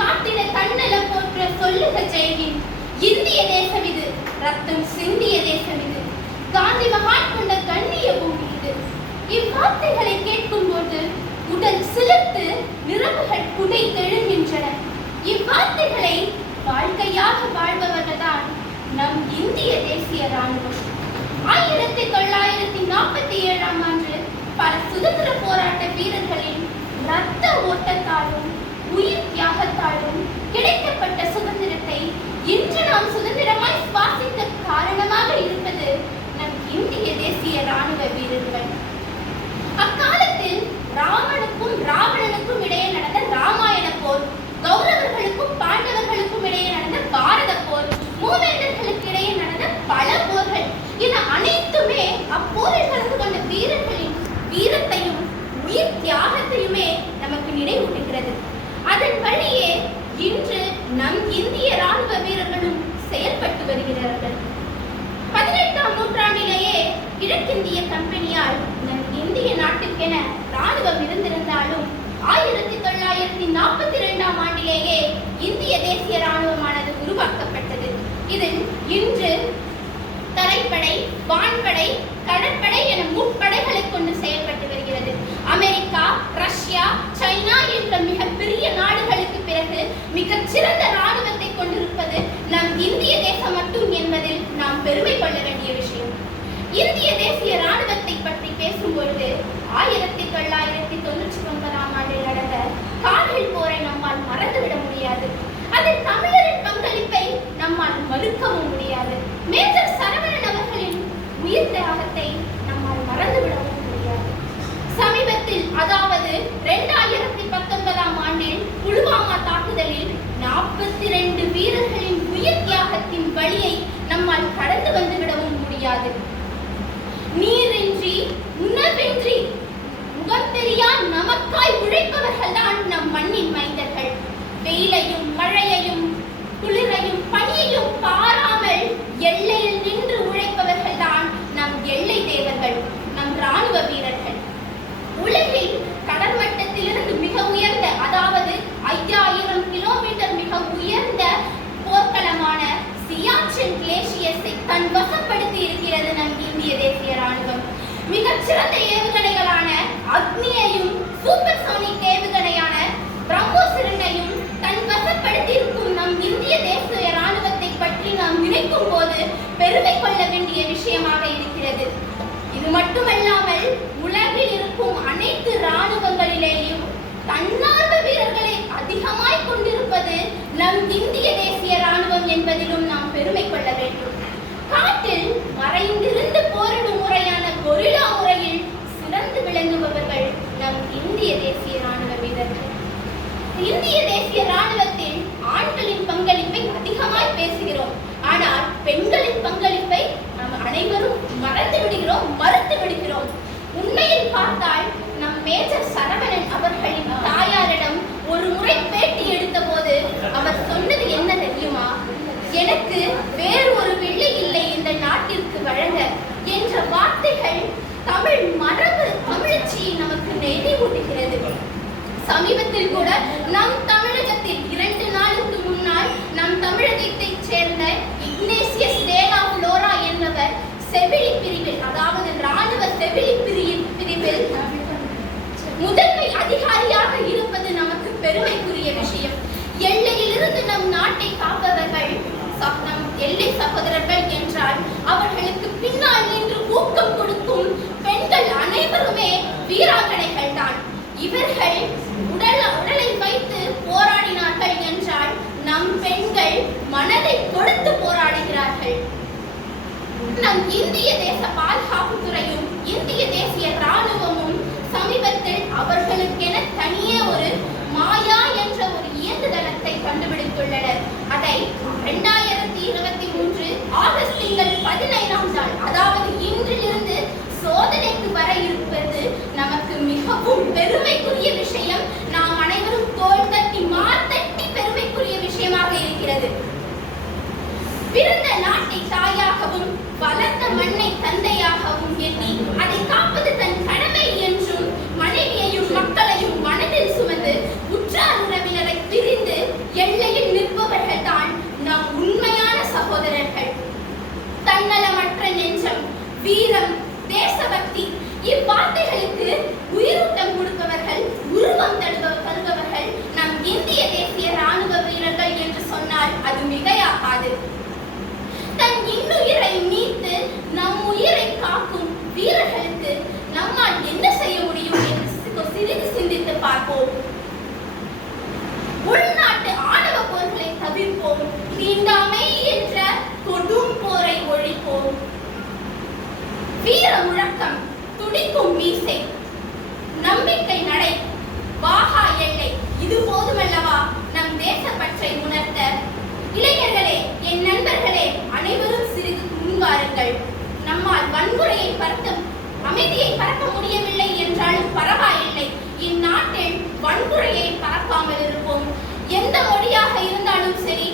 காத்திட தன்னலம் போன்ற சொல்லுக ஜெயகின். இந்திய தேசம் இது, ரத்தம் சிந்திய தேசம் இது, காந்தி மகான் கொண்ட கண்ணிய பூமி இது. இவ்வார்த்தைகளை கேட்கும் போது உடல் சிலிர்த்து நிறவுகள் புடை தெழுகின்றன. இவ்வார்த்தைகளை வாழ்க்கையாக வாழ்பவர்கள்தான் நம் இந்திய தேசிய ராணுவம். 1947 ஆண்டு பல சுதந்திர போராட்ட வீரர்களின் இரத்த ஓட்டத்தாலும் உயிர் தியாகத்தாலும் கிடைக்கப்பட்ட சுதந்திரத்தை இன்று நாம் சுதந்திரமாய் சுவாசிக்க காரணமாக இருப்பது நம் இந்திய தேசிய ராணுவ வீரர்கள். அக்காலத்தில் ராமனுக்கும் ராவணனுக்கும் இடையே நடந்த ராமாயண போர், கௌரவர்களுக்கும் பாண்டவர்களுக்கும் இடையே நடந்த பாரத போர், மூவேந்தர்களுக்கு இடையே நடந்த பல போர்கள் என அனைத்துமே அப்போரில் கலந்து கொண்ட வீரர்களின் வீரத்தையும் உயிர் தியாகத்தையுமே நமக்கு நினைவூட்டுகிறது. அதன் வழியே இன்று நம் இந்திய ராணுவ வீரர்களும் செயல்பட்டு வருகிறார்கள். 18ஆம் நூற்றாண்டிலேயே கிழக்கிந்திய கம்பெனியால் நம் இந்திய நாட்டுக்கென ராணுவம் இருந்திருந்தாலும் 1942ஆம் ஆண்டிலேயே இந்திய தேசிய ராணுவமானது உருவாக்கப்பட்டது. இதில் இன்று தரைப்படை, வான்படை, கடற்படை என முப்படைகளை கொண்டு செயல்பட்டு வருகிறது. அமெரிக்கா, ரஷ்யா, சைனா என்ற மிகப்பெரிய நாடுகளுக்கு பிறகு மிகச்சிறந்த ராணுவத்தை கொண்டிருப்பது நம் இந்திய தேசம் மட்டும் என்பதில் நாம் பெருமை கொள்ள வேண்டிய விஷயம். இந்திய தேசிய ராணுவத்தை பற்றி பேசும்பொழுது 1999ஆம் ஆண்டில் நடந்த கார்கில் போரை நம்மால் மறந்துவிட முடியாது. அதில் தமிழரின் பங்களிப்பை நம்மால் மறுக்கவும் முடியாது. மேஜர் சரவணன் அவர்களின் உயிர் தியாகத்தை நம்மால் மறந்துவிடவும் முடியாது. சமீபத்தில், அதாவது 2019ஆம் ஆண்டில் புல்வாமா தாக்குதலில் 42 வீரர்களின் உயிர் தியாகத்தின் வழியை நம்மால் கடந்து வந்துவிடவும் முடியாது. நீரின்றி, உணவின்றி, முகம் தெரியா நமக்காய் உழைப்பவர்கள் தான் நம் மண்ணின் மைந்தர்கள். வெயிலையும் மழையையும் குளிரையும் பனியையும் பாராமல் எல்லையில் நின்று உழைப்பவர்கள் தான் நம் எல்லை தேவர்கள், நம் ராணுவ வீரர்கள். உலகில் கடல் மட்டத்திலிருந்து மிக உயர்ந்த, அதாவது 5000 கிலோமீட்டர் மிக உயர்ந்த போர்க்களமான சியாச்சின் கிளேசியஸை தன் வசப்படுத்தி இருக்கிறது நம் இந்திய தேசிய ராணுவம். மிகச்சிறந்த ஏவுகணைகளான அக்னியையும் சூப்பர்சோனிக் ஏவுகணையான பிரம்மோஸ் 2ஐயும் தன் வசப்படுத்தி இருக்கும் நம் இந்திய தேசிய ராணுவத்தை பற்றி நாம் நினைக்கும் போது பெருமை கொள்ள வேண்டிய விஷயமாக இருக்கிறது. இது மட்டுமல்லாமல் உலகில் இருக்கும் அனைத்து ராணுவங்களிலேயும் தன்னார்வ வீரர்களை அதிகமாய் கொண்டிருப்பது நம் இந்திய தேசிய ராணுவம் என்பதிலும் நாம் பெருமை கொள்ள வேண்டும். காட்டில் மறைந்திருந்து போரிடும் முறையான கொரில்லா முறையில் சிறந்து விளங்குபவர்கள் நம் இந்திய தேசிய ராணுவ வீரர்கள். இந்திய தேசிய ராணுவத்தில் ஆண்களின் பங்களிப்பை அதிகமாய் பேசுகிறோம். ஆனால் பெண்களின் பங்களிப்பை நாம் அனைவரும் மறந்து விடுகிறோம், மறுத்து விடுகிறோம். உண்மையில் பார்த்தால் நம் மேஜர் சரவணன் அவர்களின் தாயாரிடம் ஒரு முறை பேட்டி எடுத்த போது அவர் சொன்னது என்ன தெரியுமா? எனக்கு வேறு ஒரு பிள்ளை இல்லை இந்த நாட்டிற்கு வழங்க என்ற வார்த்தைகள் தமிழ் மரபு தமிழச்சியை நமக்கு நினைவூட்டுகிறது. சமீபத்தில் கூட நம் தமிழகத்தில் 2 நாளுக்கு முன்னால் நம் தமிழகத்தைச் சேர்ந்த இக்னேசியஸ் டேலா ஃப்ளோரா என்பவர் செவிலி பிரிவில், அதாவது ராணுவ செவிலி பிரிவில் முதன்மை அதிகாரியாக இருப்பது நமக்கு பெருமைக்குரிய விஷயம். எல்லையிலிருந்து நம் நாட்டை காப்பவர்கள் நம் எல்லை சகோதரர்கள் என்றால் அவர்களுக்கு பின்னால் நின்று ஊக்கம் கொடுக்கும் பெண்கள் அனைவருமே வீராங்கனைகள் தான். இவர்கள் உடலை வைத்து போராடினார்கள் என்றால் நம் பெண்கள் மனதை கொடுத்து போராடுகிறார்கள். நம் இந்திய தேச பாதுகாப்பு துறையும் இந்திய தேசிய ராணுவமும் சமீபத்தில் அவர்களுக்கென தனியே ஒரு மாயா என்ற ஒரு இயங்குதளத்தை கண்டுபிடித்துள்ளனர். அதை 2023 ஆகஸ்ட் திங்கள் 15ஆம் நாள், அதாவது இன்றிலிருந்து சோதனைக்கு வர இருப்பது நமக்கு மிகவும் பெருமைக்குரிய விஷயம். நாம் அனைவரும் தோள் தட்டி மார்த்தட்டி பெருமைக்குரிய விஷயமாக இருக்கிறது. பிறந்த நாட்டை தாயாகவும் வளர்ந்த மண்ணை தந்தையாகவும் எண்ணி அதை காப்பது தன் கடமை என்றும் மனைவியையும் மக்களையும் மனதில் சுமந்து உற்றார் உறவினரை பிரிந்து வீரம், தேசபக்தி இவ்வார்த்தைகளுக்கு உயிரூட்டம் கொடுப்பவர்கள், உருவம் தருபவர்கள் நம் இந்திய தேசிய ராணுவ வீரர்கள் என்று சொன்னால் அது மிகையாகாது. தன் இன்னுயிரை நீத்து நம் உயிரை காக்கும் வீரர்களுக்கு நம்மால் என்ன செய்ய முடியும் என்று சிறிது சிந்தித்து பார்ப்போம். உள்நாட்டு ஆணவ போர்களை தவிர்ப்போம். தீண்டாமை என்ற கொடும் போரை ஒழிப்போம். வீர முழக்கம், துடிக்கும் மீசை, நம்பிக்கை நடை, வாகா எல்லை, இது போதுமல்லவா நம் தேசப்பற்றை உணர்த்த? இளைஞர்களே, என் நண்பர்களே, அனைவரும் சிறிது முன்வாருங்கள். நம்மால் வன்முறையை அமைதியை பறக்க முடியவில்லை என்றாலும் பரவாயில்லை. இந்நாட்டில் வன்முறையை பறக்காமல் இருப்போம். எந்த மொழியாக இருந்தாலும் சரி,